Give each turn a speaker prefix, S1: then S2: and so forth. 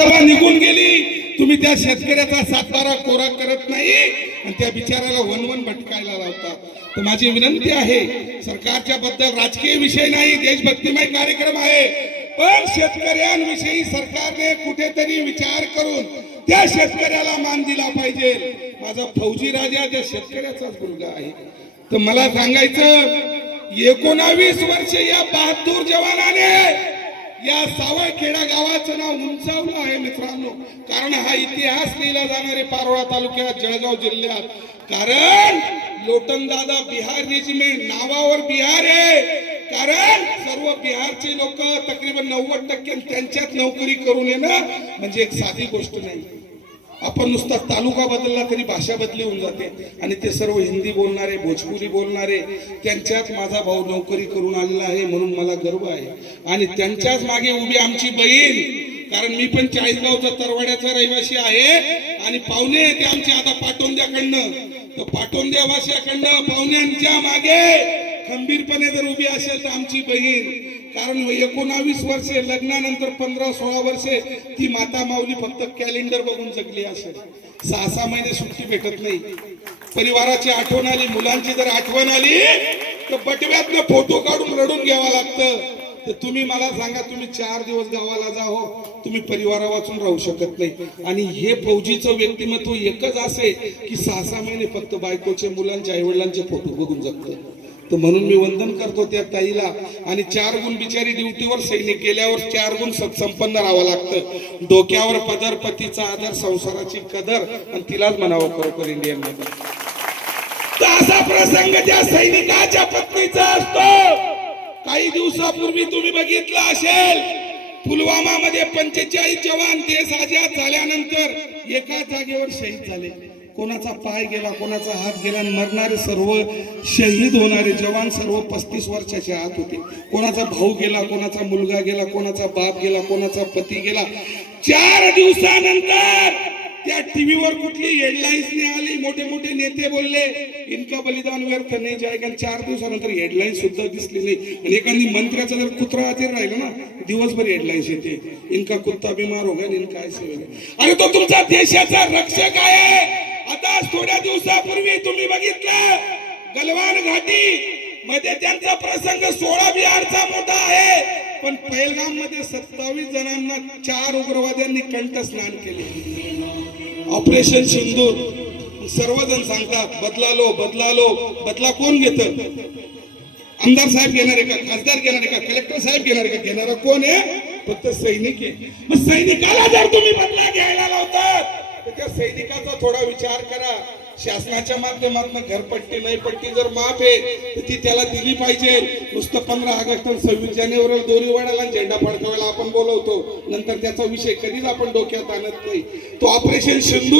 S1: सभा निघून गेली. तुम्ही त्या शेतकऱ्याचा सातबारा कोरा करत नाही आणि त्या बिचाराला वनवन भटकायला लावता. तर माझी विनंती आहे सरकारच्या बद्दल राजकीय विषय नाही देशभक्तिमय कार्यक्रम आहे. पण शेतकऱ्यांविषयी सरकारने कुठेतरी विचार करून त्या शेतकऱ्याला मान दिला पाहिजे. माझा फौजी राजा त्या शेतकऱ्याचाच मुलगा आहे. तर मला सांगायचं एकोणावीस वर्ष या बहादूर जवानाने या सावळखेडा गावाचं नाव उंचावलं आहे मित्रांनो. कारण हा इतिहास लिहिला जाणारे पारोळा तालुक्यात जळगाव जिल्ह्यात. कारण लोटनदादा बिहार रेजिमेंट नावावर बिहार आहे. कारण सर्व बिहारचे लोक तकरीबन नव्वद टक्के त्यांच्यात नोकरी करून येणं म्हणजे एक साधी गोष्ट नाही. आपण नुसता तालुका बदलला तरी भाषा बदली होऊन जाते. आणि ते सर्व हिंदी बोलणारे भोजपुरी बोलणारे त्यांच्यात माझा भाऊ नोकरी करून आलेला आहे म्हणून मला गर्व आहे. आणि त्यांच्याच मागे उभी आमची बहीण कारण मी पण चाळीसगावचा तरवाड्याचा रहिवासी आहे. आणि पाहुणे ते आमचे आता पाटोंद्याकडनं. तर पाटोंद्यावासियाकडनं पाहुण्यांच्या मागे खंबीरपणे जर उभी असेल तर आमची बहीण कारण एकोणावीस वर्षे लग्नानंतर पंधरा सोळा वर्षे ती माता माऊली फक्त कॅलेंडर बघून जगली असेल. सहा सहा महिने सुट्टी भेटत नाही. परिवाराची आठवण आली मुलांची जर आठवण आली तर बटव्यातनं फोटो काढून रडून घ्यावा लागतं. तर तुम्ही मला सांगा तुम्ही चार दिवस गावाला जा हो तुम्ही परिवारा वाचून राहू शकत नाही. आणि हे फौजीचं व्यक्तिमत्व एकच असे की सहा सहा महिने फक्त बायकोचे मुलांचे आई वडिलांचे फोटो बघून जगतं. तर म्हणून मी वंदन करतो त्या ताईला. आणि चार गुण बिचारी ड्युटीवर सैनिक गेल्यावर चार गुण सत्संपन्न राहावं लागतं. डोक्यावर पदर पतीचा आदर संसाराची कदर आणि तिलाच म्हणावं खरोखर इंडियन असा प्रसंग त्या सैनिकाच्या पत्नीचा असतो काही दिवसापूर्वी तुम्ही बघितलं असेल पुलवामा मध्ये पंचेचाळीस जवान देश आजाद झाल्यानंतर एका जागेवर शहीद झाले. कोणाचा पाय गेला कोणाचा हात गेला मरणारे सर्व शहीद होणारे जवान सर्व पस्तीस वर्षाच्या आत होते. कोणाचा भाऊ गेला कोणाचा मुलगा गेला कोणाचा बाप गेला कोणाचा पती गेला. चार दिवसानंतर त्या टीव्हीवर कुठली हेडलाईन्स नाही आली. मोठे मोठे नेते बोलले इनका बलिदान व्यर्थ नाही जायगा. चार दिवसानंतर हेडलाईन सुद्धा दिसली नाही. आणि एखादी मंत्र्याचा जर कुत्रा हाती राहिला ना दिवसभर हेडलाईन्स येते. इनका कुत्ता बिमार हो गया इनका ऐसे अरे तो तुमचा देशाचा रक्षक आहे. आता थोड्या दिवसापूर्वी तुम्ही बघितलं गलवान घाटी मध्ये त्यांचा प्रसंग सोळा बिहारचा मोठा आहे. पण पहलगाममध्ये सत्तावीस जणांना चार उग्रवाद्यांनी कंठस्नान केले. ऑपरेशन सिंदूर. सर्वजण सांगतात बदला लो बदला लो बदला कोण घेत? आमदार साहेब घेणार आहे का? खासदार घेणार आहे का? कलेक्टर साहेब घेणार आहे का? घेणारा कोण आहे? फक्त सैनिक आहे. मग सैनिकाला जर तुम्ही बदला घ्यायला लावतात तर त्या सैनिकाचा थोडा विचार करा. शासनाच्या माध्यमातून घरपट्टी नाही पट्टी जर माफ आहे तर ती त्याला दिली पाहिजे. नुसतं पंधरा ऑगस्ट आणि सव्वीस जानेवारीला दोरी वाढायला आणि झेंडा फडकावायला आपण बोलवतो. नंतर त्याचा विषय कधीच आपण डोक्यात आणत नाही. तो ऑपरेशन सिंधू